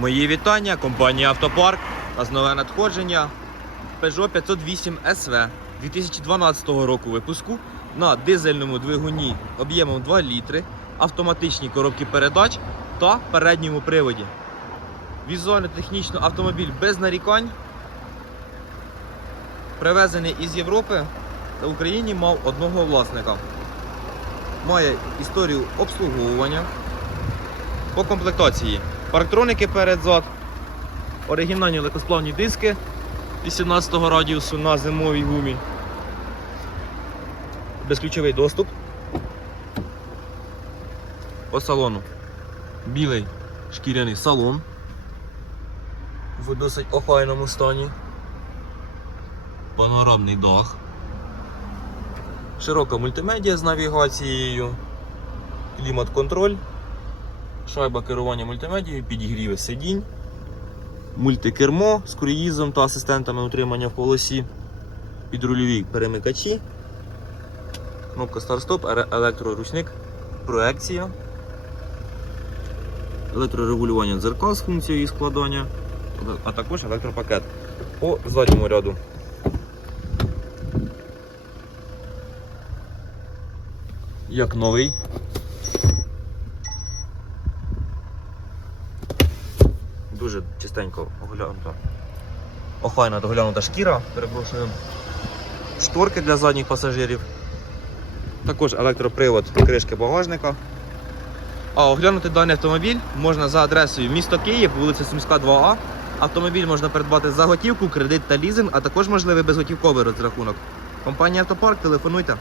Мої вітання, компанія Автопарк. У нас нове надходження Peugeot 508 SV 2012 року випуску на дизельному двигуні об'ємом 2 літри, автоматичній коробці передач та передньому приводі. Візуально-технічно автомобіль без нарікань. Привезений із Європи та Україні мав одного власника. Має історію обслуговування по комплектації. Парктроники перед-зад, оригінальні легкосплавні диски 18-го радіусу на зимовій гумі. Безключовий доступ. По салону. Білий шкіряний салон в досить охайному стані. Панорамний дах. Широка мультимедіа з навігацією. Клімат-контроль. Шайба керування мультимедією, підігріви сидінь, мультикермо з круїзом та асистентами утримання в полосі, підрульові перемикачі, кнопка старт-стоп, електроручник, проекція, електрорегулювання дзеркал з функцією складання, а також електропакет по задньому ряду. Як новий. Дуже чистенько оглянута. Охайна доглянута шкіра, перепрошую. Шторки для задніх пасажирів. Також електропривод кришки багажника. А оглянути даний автомобіль можна за адресою місто Київ, вулиця Сумська 2А. Автомобіль можна придбати за готівку, кредит та лізинг, а також можливий безготівковий розрахунок. Компанія Автопарк, телефонуйте.